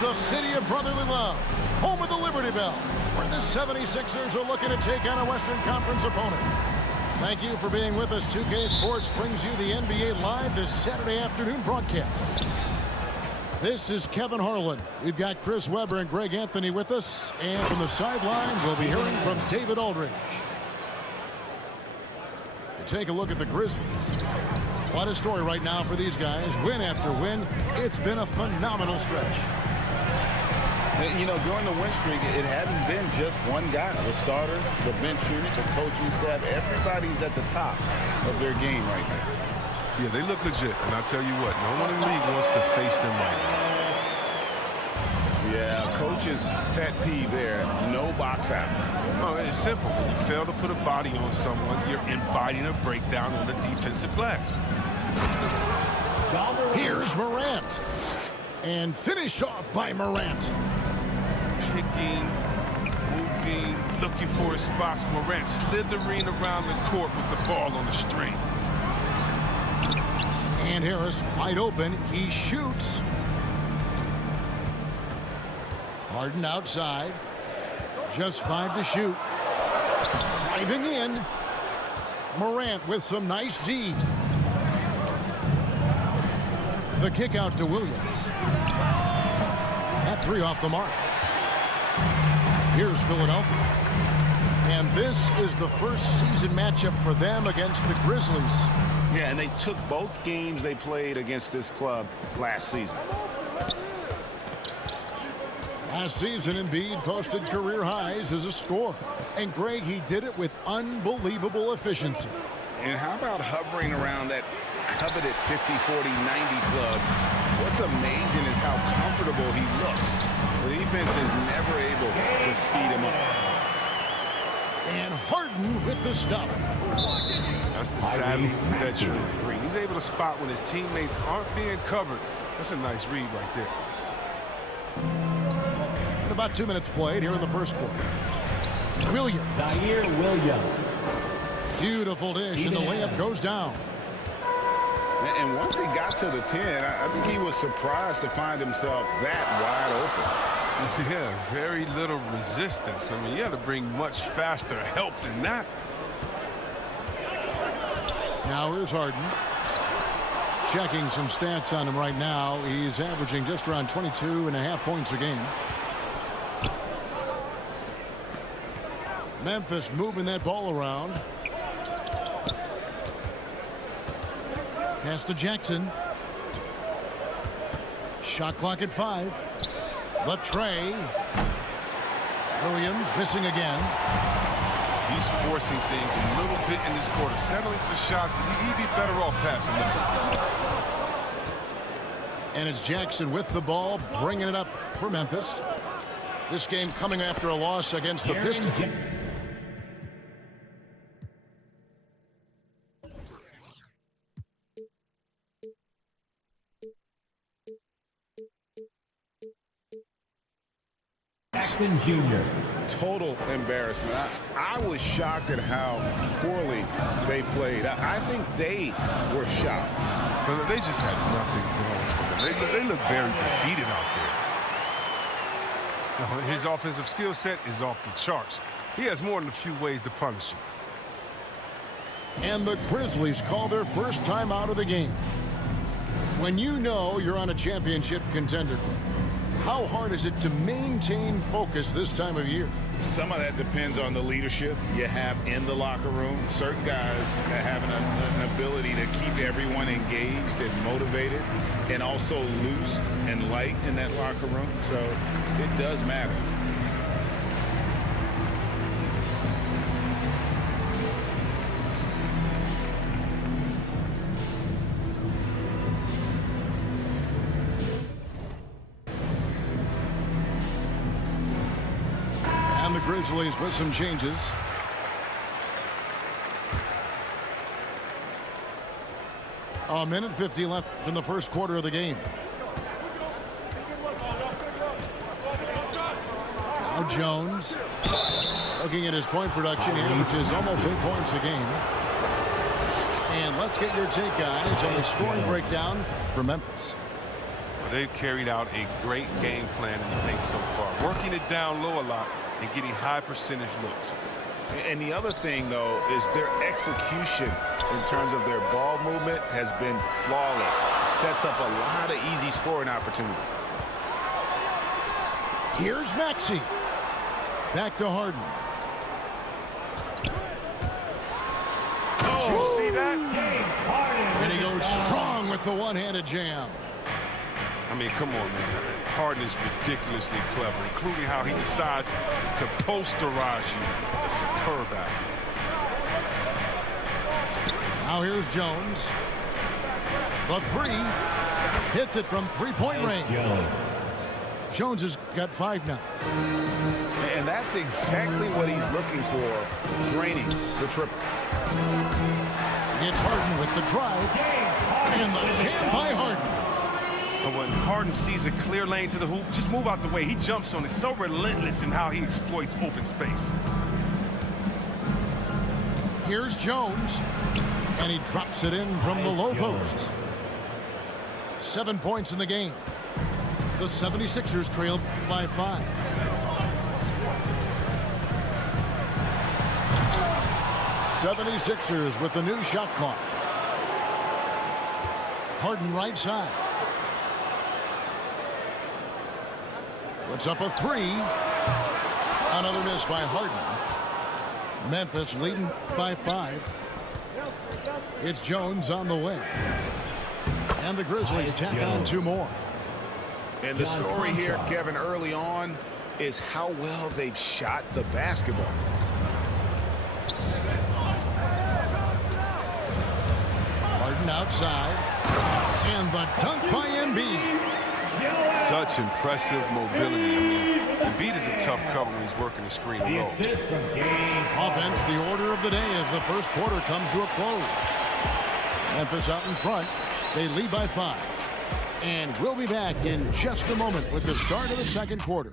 The city of brotherly love, home of the Liberty Bell, where the 76ers are looking to take on a Western Conference opponent. Thank you for being with us. 2K Sports brings you the NBA Live this Saturday afternoon broadcast. This is Kevin Harlan. We've got Chris Webber and Greg Anthony with us. And from the sideline, we'll be hearing from David Aldridge. To take a look at the Grizzlies. What a story right now for these guys. Win after win. It's been a phenomenal stretch. You know, during the win streak, it hadn't been just one guy. The starters, the bench unit, the coaching staff, everybody's at the top of their game right now. Yeah, they look legit, and I'll tell you what, no one in the league wants to face them right now. Yeah, coach's pet peeve there, no box out. Oh, it's simple. When you fail to put a body on someone, you're inviting a breakdown on the defensive glass. Here's Morant. And finished off by Morant. Picking, moving, looking for his spots. Morant slithering around the court with the ball on the string. And Harris wide open. He shoots. Harden outside. Just 5 to shoot. Driving in. Morant with some nice D. The kick out to Williams. That 3 off the mark. Here's Philadelphia. And this is the first season matchup for them against the Grizzlies. Yeah, and they took both games they played against this club last season. Last season, Embiid posted career highs as a scorer. And Greg, he did it with unbelievable efficiency. And how about hovering around that coveted 50, 40, 90 club? What's amazing is how comfortable he looks. The defense is never able to speed him up. And Harden with the stuff. That's the savvy veteran Green. He's able to spot when his teammates aren't being covered. That's a nice read right there. And about 2 minutes played here in the first quarter. Williams. Beautiful dish, and the layup goes down. And once he got to the 10, I think he was surprised to find himself that wide open. Yeah, very little resistance. I mean, you had to bring much faster help than that. Now here's Harden. Checking some stats on him right now. He's averaging just around 22.5 points a game. Memphis moving that ball around. Pass to Jackson. Shot clock at 5. The tray. Williams missing again. He's forcing things a little bit in this quarter, settling for shots that he'd be better off passing them. And it's Jackson with the ball, bringing it up for Memphis. This game coming after a loss against the Pistons. Jr. Total embarrassment. I was shocked at how poorly they played. I think they were shocked. But they just had nothing going for them. They look very defeated out there. His offensive skill set is off the charts. He has more than a few ways to punish you. And the Grizzlies call their first time out of the game. When you know you're on a championship contender, how hard is it to maintain focus this time of year? Some of that depends on the leadership you have in the locker room. Certain guys have an ability to keep everyone engaged and motivated and also loose and light in that locker room. So it does matter. The Grizzlies with some changes. A minute 50 left in the first quarter of the game. Now Jones. Looking at his point production, he averages almost 8 points a game. And let's get your take, guys, on the scoring breakdown for Memphis. They've carried out a great game plan in the paint so far, working it down low a lot and getting high percentage looks. And the other thing, though, is their execution in terms of their ball movement has been flawless. Sets up a lot of easy scoring opportunities. Here's Maxey. Back to Harden. Oh, you see that? And he goes strong with the one-handed jam. I mean, come on, man. Harden is ridiculously clever, including how he decides to posterize you. A superb athlete. Now here's Jones. The three. Hits it from three-point range. Jones has got 5 now. And that's exactly what he's looking for, draining the triple. It's Harden with the drive. And the jam by Harden. But when Harden sees a clear lane to the hoop, just move out the way. He jumps on it. So relentless in how he exploits open space. Here's Jones. And he drops it in from the low post. 7 points in the game. The 76ers trailed by 5. '76ers with the new shot clock. Harden right side. Puts up a 3. Another miss by Harden. Memphis leading by 5. It's Jones on the way. And the Grizzlies tack on 2 more. And the story here, Kevin, early on is how well they've shot the basketball. Harden outside. And the dunk by Embiid. Such impressive mobility. I mean, Embiid is a tough cover when he's working the screen low. Offense, the order of the day as the first quarter comes to a close. Memphis out in front. They lead by 5. And we'll be back in just a moment with the start of the second quarter.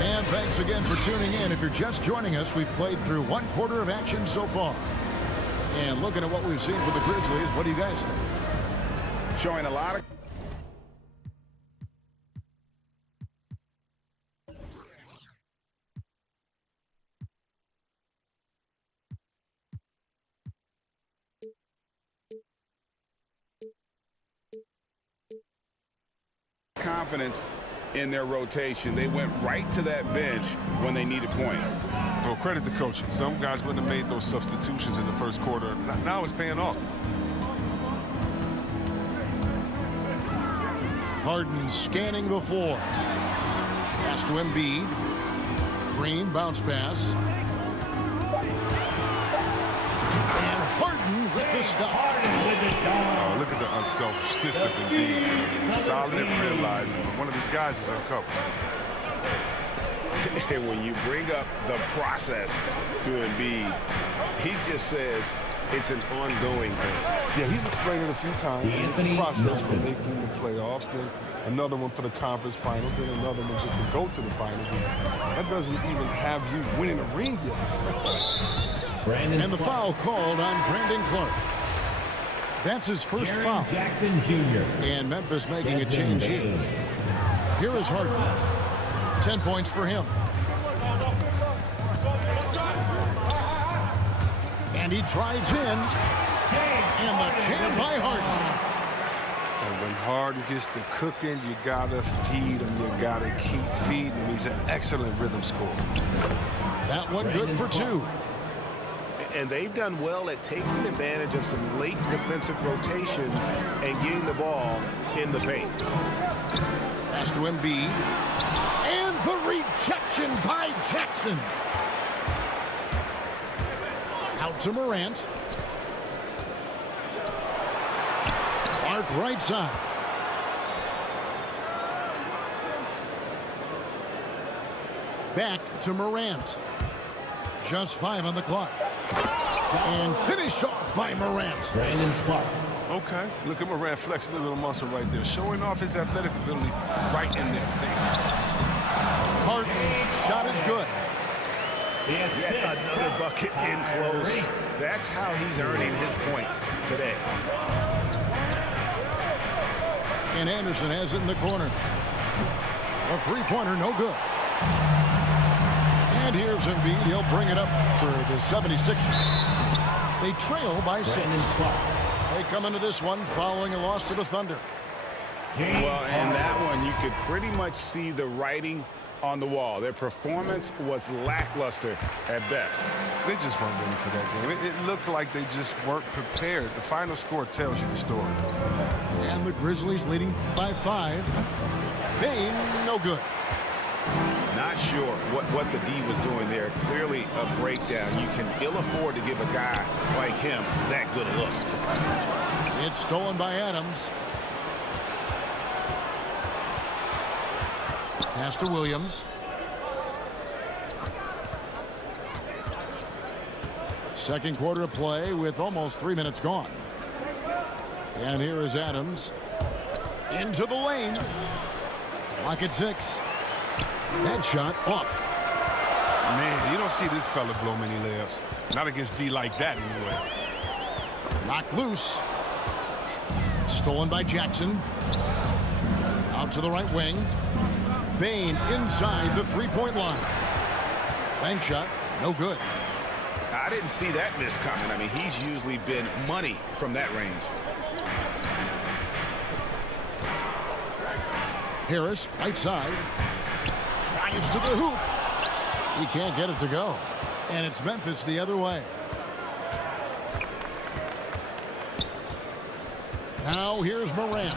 And thanks again for tuning in. If you're just joining us, we've played through 1 quarter of action so far. And looking at what we've seen for the Grizzlies, what do you guys think? Showing a lot of... confidence in their rotation. They went right to that bench when they needed points. Well, credit the coaching. Some guys wouldn't have made those substitutions in the first quarter. Now it's paying off. Harden scanning the floor. Pass to Embiid. Green bounce pass. And Harden with the stop. Oh, look at the unselfishness of Embiid. He's solid at realizing when one of his guys is uncovered. And when you bring up the process to Embiid, he just says it's an ongoing thing. Yeah, he's explained it a few times. And it's a process for making the playoffs. Then another one for the conference finals. Then another one just to go to the finals. And that doesn't even have you winning a ring yet. And the foul called on Brandon Clark. That's his first foul. Jackson Jr. And Memphis making a change here. Here is Harden. 10 points for him. And he drives in. And the jam by Harden. And when Harden gets to cooking, you gotta feed him. You gotta keep feeding him. He's an excellent rhythm scorer. That one good for 2. And they've done well at taking advantage of some late defensive rotations and getting the ball in the paint. Pass to Embiid. And the rejection by Jackson. Out to Morant. Clark right side. Back to Morant. Just 5 on the clock. And finished off by Morant. Brandon Clark. Okay, look at Morant flexing a little muscle right there, showing off his athletic ability right in their face. Harden's shot is good. Yet another bucket in close. That's how he's earning his points today. And Anderson has it in the corner. A three-pointer, no good. And here's Embiid. He'll bring it up for the 76ers. They trail by 6. They come into this one following a loss to the Thunder. Well, in that one, you could pretty much see the writing on the wall. Their performance was lackluster at best. They just weren't ready for that game. It looked like they just weren't prepared. The final score tells you the story. And the Grizzlies leading by 5. Bane, no good. Not sure what the D was doing there. Clearly a breakdown. You can ill afford to give a guy like him that good a look. It's stolen by Adams. Pass to Williams. Second quarter of play with almost 3 minutes gone. And here is Adams. Into the lane. Lock at 6. That shot off. Man, you don't see this fella blow many layups. Not against D like that anyway. Knocked loose. Stolen by Jackson. Out to the right wing. Bane inside the three-point line. Bank shot, no good. I didn't see that miss coming. I mean, he's usually been money from that range. Harris, right side. Drives to the hoop. He can't get it to go. And it's Memphis the other way. Now here's Morant.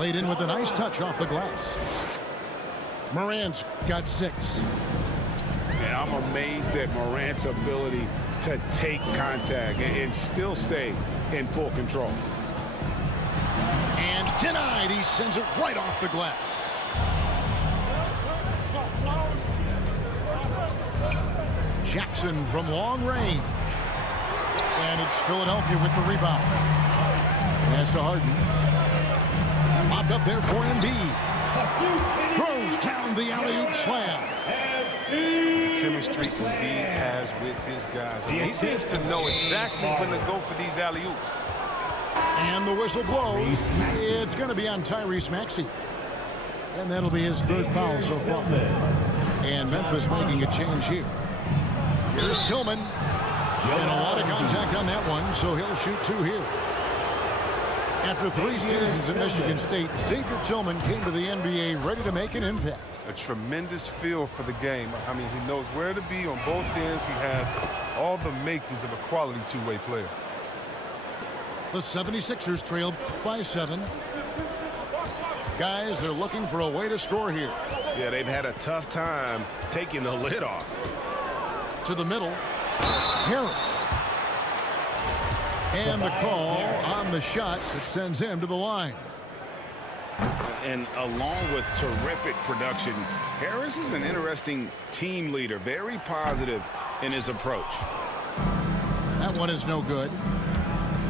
Laid in with a nice touch off the glass. Morant's got 6. And I'm amazed at Morant's ability to take contact and still stay in full control. And denied. He sends it right off the glass. Jackson from long range. And it's Philadelphia with the rebound. Pass to Harden. Lobbed up there for Embiid. Throws down the alley-oop slam. The chemistry Embiid has with his guys. I mean, he seems to know exactly when to go for these alley-oops. And the whistle blows. It's going to be on Tyrese Maxey. And that'll be his 3rd foul so far. And Memphis making a change here. Here's Tillman. And a lot of contact on that one, so he'll shoot 2 here. After 3 seasons at Michigan State, Xavier Tillman came to the NBA ready to make an impact. A tremendous feel for the game. I mean, he knows where to be on both ends. He has all the makings of a quality two-way player. The 76ers trail by 7. Guys, they're looking for a way to score here. Yeah, they've had a tough time taking the lid off. To the middle. Harris. And the call on the shot that sends him to the line. And along with terrific production, Harris is an interesting team leader. Very positive in his approach. That one is no good.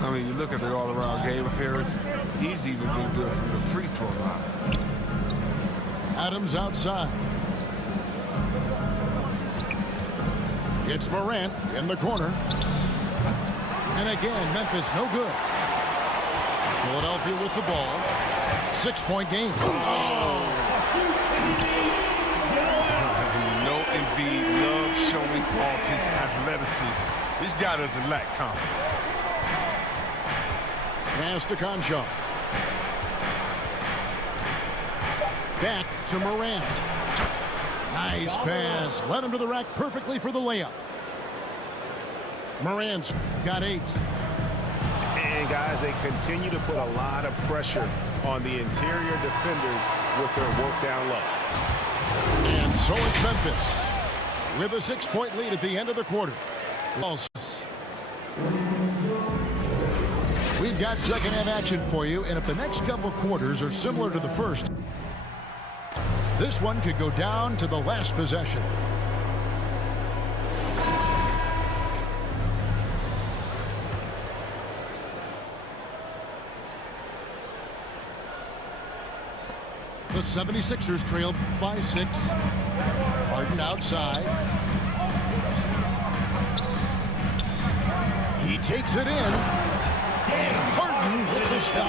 I mean, you look at the all-around game of Harris. He's even been good from the free throw line. Adams outside. It's Morant in the corner. And again, Memphis no good. Philadelphia with the ball. 6-point game. Oh. You know Embiid loves showing off his athleticism. This guy doesn't lack confidence. Pass to Conchar. Back to Morant. Nice pass. Led him to the rack perfectly for the layup. Morant's got 8. And guys, they continue to put a lot of pressure on the interior defenders with their work down low. And so it's Memphis with a 6-point lead at the end of the quarter. We've got second half action for you, and if the next couple quarters are similar to the first, this one could go down to the last possession. The 76ers trail by 6. Harden outside. He takes it in. And Harden with the stop.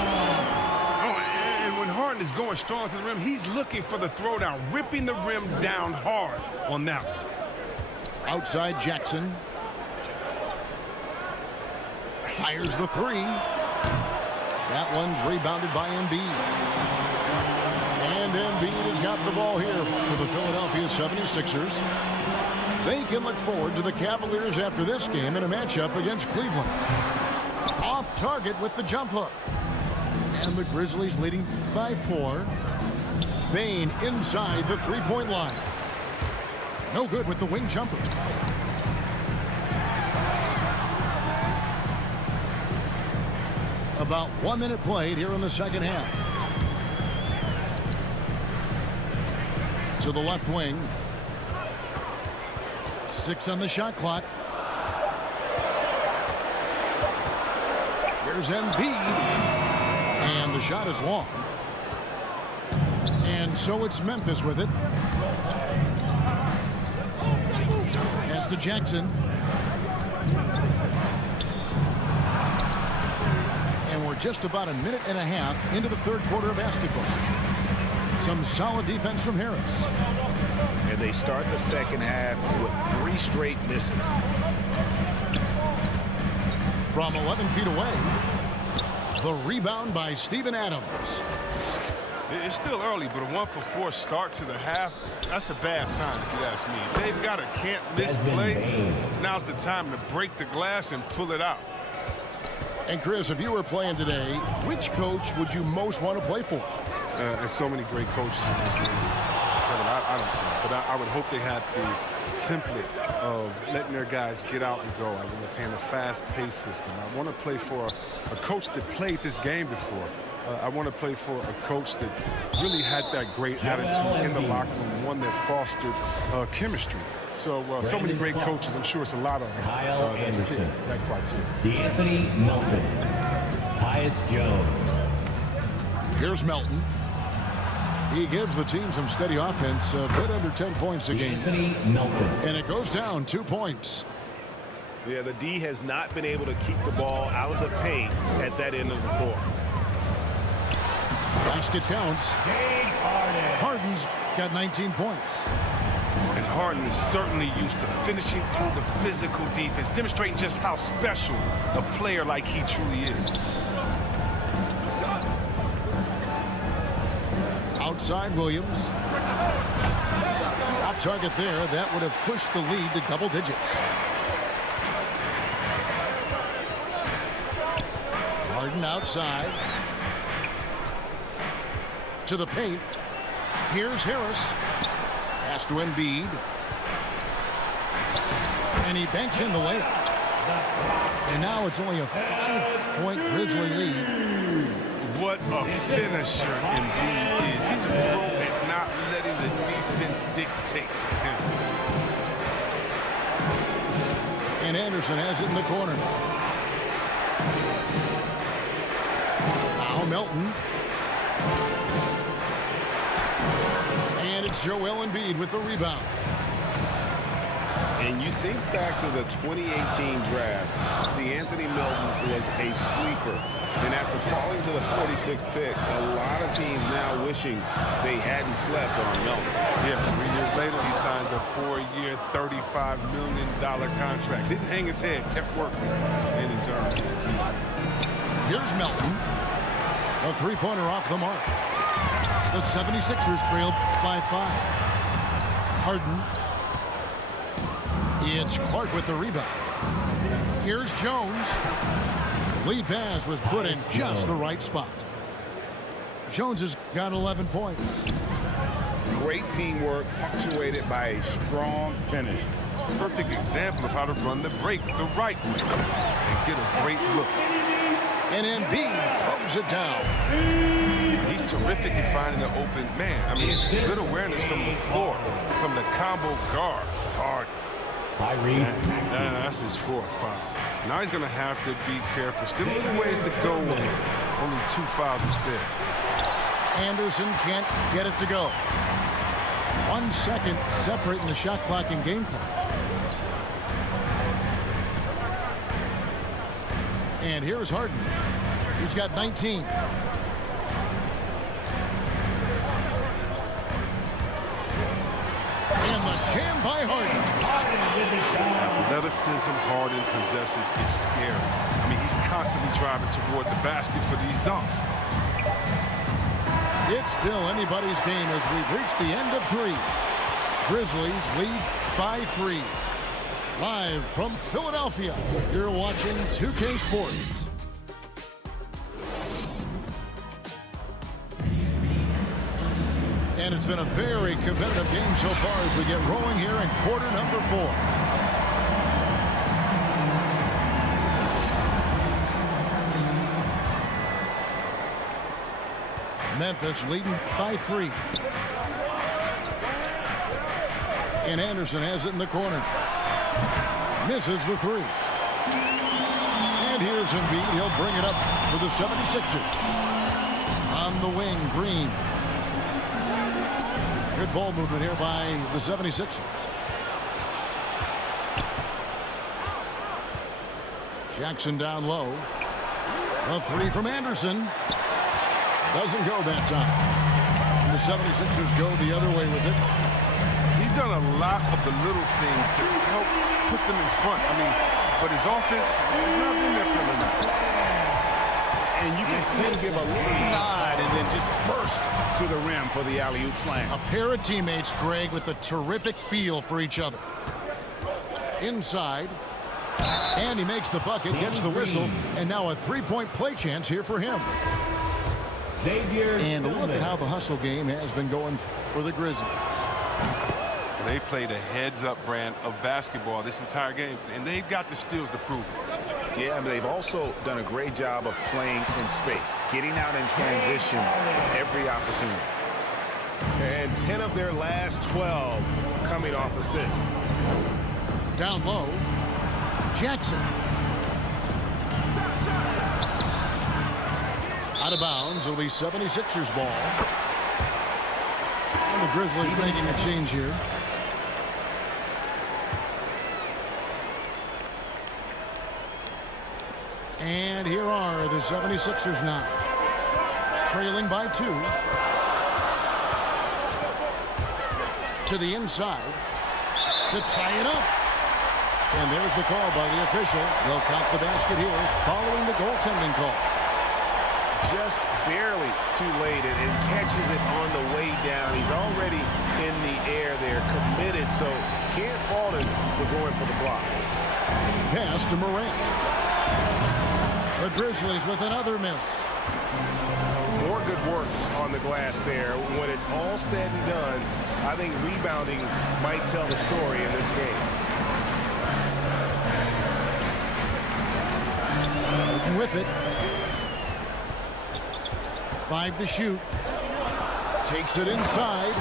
Oh, and when Harden is going strong to the rim, he's looking for the throwdown, ripping the rim down hard on that one. Outside Jackson. Fires the three. That one's rebounded by Embiid. And Embiid has got the ball here for the Philadelphia 76ers. They can look forward to the Cavaliers after this game in a matchup against Cleveland. Off target with the jump hook. And the Grizzlies leading by 4. Bane inside the three-point line. No good with the wing jumper. About 1 minute played here in the second half. To the left wing. 6 on the shot clock. Here's Embiid. And the shot is long. And so it's Memphis with it. Pass to Jackson. And we're just about a minute and a half into the third quarter of basketball. Some solid defense from Harris. And they start the second half with 3 straight misses. From 11 feet away, the rebound by Steven Adams. It's still early, but a 1-for-4 start to the half, that's a bad sign if you ask me. They've got a can't-miss play. Now's the time to break the glass and pull it out. And Chris, if you were playing today, which coach would you most want to play for? There's so many great coaches in this league. Kevin, I don't know. But I would hope they had the template of letting their guys get out and go. I want to play in a fast-paced system. I want to play for a coach that played this game before. I want to play for a coach that really had that great attitude in the locker room, one that fostered chemistry. So many great coaches. I'm sure it's a lot of them that fit that criteria. D'Anthony Melton. Tyus Jones. Here's Melton. He gives the team some steady offense, a bit under 10 points a game. D'Anthony Melton. And it goes down 2 points. Yeah, the D has not been able to keep the ball out of the paint at that end of the floor. Basket counts. Harden's got 19 points. And Harden is certainly used to finishing through the physical defense, demonstrating just how special a player like he truly is. Outside Williams. Off target there. That would have pushed the lead to double digits. Harden outside. To the paint. Here's Harris. Pass to Embiid. And he banks in the layup. And now it's only a 5-point Grizzly lead. What a finisher Embiid is. He's a pro at not letting the defense dictate to him. And Anderson has it in the corner. Now Melton. And it's Joel Embiid with the rebound. And you think back to the 2018 draft, D'Anthony Melton was a sleeper. And after falling to the 46th pick, a lot of teams now wishing they hadn't slept on Melton. Yeah, 3 years later, he signs a 4-year, $35 million contract. Didn't hang his head, kept working, and he's earned his keep. Here's Melton. A three-pointer off the mark. The 76ers trailed by 5. Harden. It's Clark with the rebound. Here's Jones. Lead pass was put in just the right spot. Jones has got 11 points. Great teamwork punctuated by a strong finish. Perfect example of how to run the break the right way and get a great look. And Embiid throws it down. He's terrific at finding an open man. I mean, good awareness from the floor, from the combo guard. Hard. That's his 4th foul. Now he's going to have to be careful. Still a little ways to go. Only 2 fouls to spare. Anderson can't get it to go. 1 second separating the shot clock and game clock. And here's Harden. He's got 19. And the jam by Harden. Athleticism Harden possesses is scary. I mean, he's constantly driving toward the basket for these dunks. It's still anybody's game as we've reached the end of 3. Grizzlies lead by 3. Live from Philadelphia, you're watching 2K Sports. And it's been a very competitive game so far as we get rolling here in quarter number 4. Memphis leading by 3. And Anderson has it in the corner. Misses the 3. And here's Embiid. He'll bring it up for the 76ers. On the wing, Green. Good ball movement here by the 76ers. Jackson down low. A 3 from Anderson. Doesn't go that time. And the 76ers go the other way with it. He's done a lot of the little things to help put them in front. I mean, but his offense has not been there for him enough. And you can see him give a little nod and then just burst to the rim for the alley-oop slam. A pair of teammates, Greg, with a terrific feel for each other. Inside. And he makes the bucket, gets the whistle, and now a 3-point play chance here for him. And look at how the hustle game has been going for the Grizzlies. They played a heads-up brand of basketball this entire game, and they've got the steals to prove it. Yeah, but they've also done a great job of playing in space, getting out in transition every opportunity. And 10 of their last 12 coming off assists. Down low, Jackson. Out of bounds. It'll be 76ers ball. And the Grizzlies making a change here. And here are the 76ers now. Trailing by 2. To the inside. To tie it up. And there's the call by the official. They'll count the basket here following the goaltending call. Just barely too late and catches it on the way down. He's already in the air there, committed, so can't fault him for going for the block. Pass to Morant. The Grizzlies with another miss. More good work on the glass there. When it's all said and done, I think rebounding might tell the story in this game. With it. 5 to shoot. Takes it inside.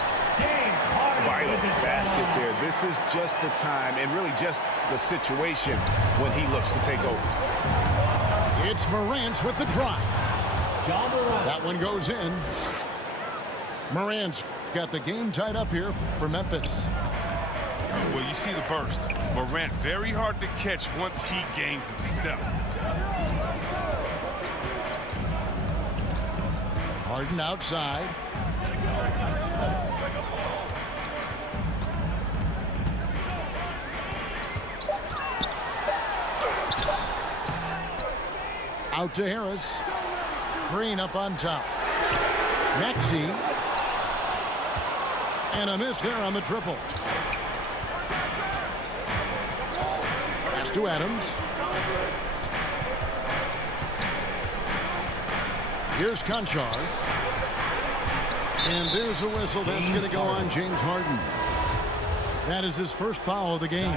Vital basket there. This is just the time and really just the situation when he looks to take over. It's Morant with the drive. That one goes in. Morant's got the game tied up here for Memphis. Well, you see the burst. Morant very hard to catch once he gains a step. Harden outside. Out to Harris. Green up on top. Maxey. And a miss there on the triple. Pass to Adams. Here's Conchar. And there's a whistle that's going to go on James Harden. That is his first foul of the game.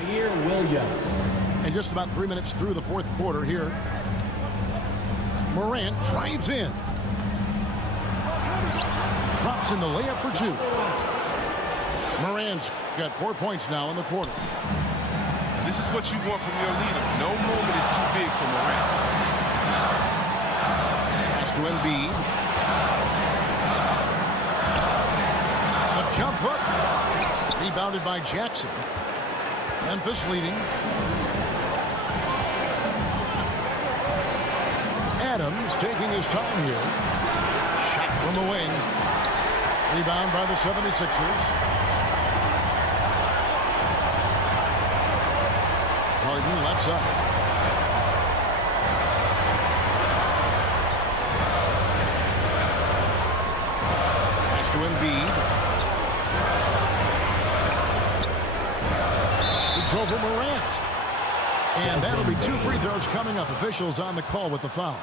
And just about 3 minutes through the fourth quarter here. Morant drives in. Drops in the layup for 2. Morant's got 4 points now in the quarter. This is what you want from your leader. No moment is too big for Morant. Pass to Embiid. The jump hook. Rebounded by Jackson. Memphis leading. Adams taking his time here. Shot from the wing. Rebound by the 76ers. Harden left side. Pass to Embiid. It's over Morant. And that'll be 2 free throws coming up. Officials on the call with the foul.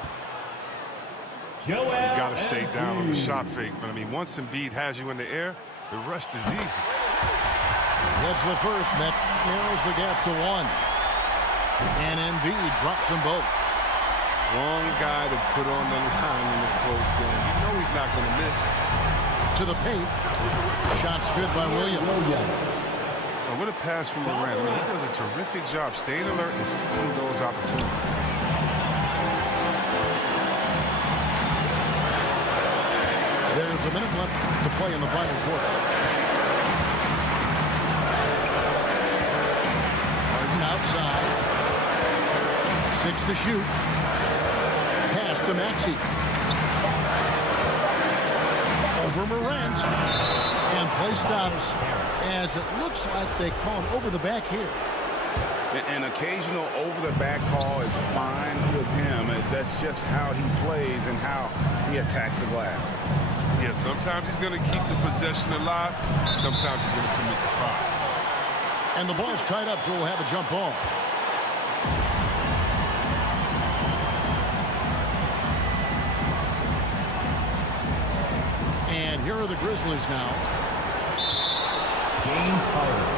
You got to stay down on the shot fake. But, I mean, once Embiid has you in the air, the rest is easy. That's the first. That narrows the gap to 1. And Embiid drops them both. One guy to put on the line in the close game. You know he's not going to miss. To the paint. Shot's good by Williams. With a pass from Morant, I mean, he does a terrific job staying alert and seeking those opportunities. There's a minute left to play in the final quarter. Harden outside. 6 to shoot. Pass to Maxey. Over Morant. And play stops as it looks like they call him over the back here. An occasional over-the-back call is fine with him. That's just how he plays and how he attacks the glass. Yeah, sometimes he's going to keep the possession alive. Sometimes he's going to commit the foul. And the ball's tied up, so we'll have a jump ball. And here are the Grizzlies now. James Harden.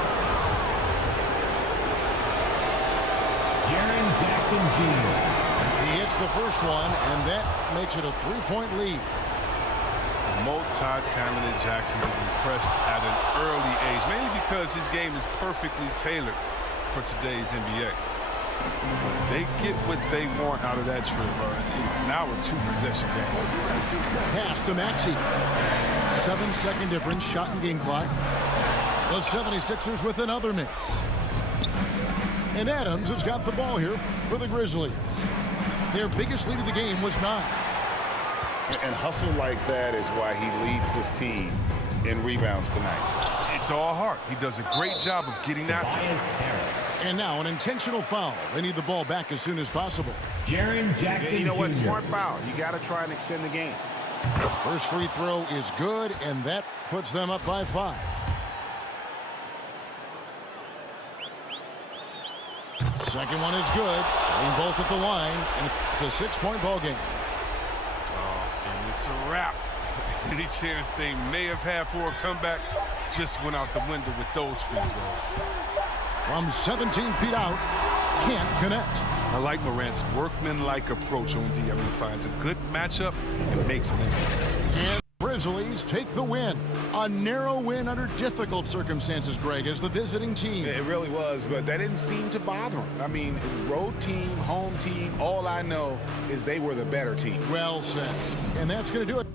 Jaren Jackson Jr. He hits the first one, and that makes it a 3-point lead. Multi-talented Jackson is impressed at an early age, mainly because his game is perfectly tailored for today's NBA. They get what they want out of that trip. Now a 2-possession game. Pass to Maxey. 7-second difference, shot and game clock. The 76ers with another miss. And Adams has got the ball here for the Grizzlies. Their biggest lead of the game was 9. And hustle like that is why he leads his team in rebounds tonight. It's all heart. He does a great job of getting after it. And now an intentional foul. They need the ball back as soon as possible. Jaren Jackson You know what? Jr. Smart foul. You got to try and extend the game. First free throw is good, and that puts them up by 5. Second one is good. Getting both at the line, and it's a 6-point ball game. And it's a wrap. Any chance they may have had for a comeback just went out the window with those free throws. From 17 feet out, can't connect. I like Morant's workman-like approach on D. He finds a good matchup and makes it. And Grizzlies take the win. A narrow win under difficult circumstances, Greg, as the visiting team. It really was, but that didn't seem to bother him. I mean, road team, home team, all I know is they were the better team. Well said. And that's going to do it.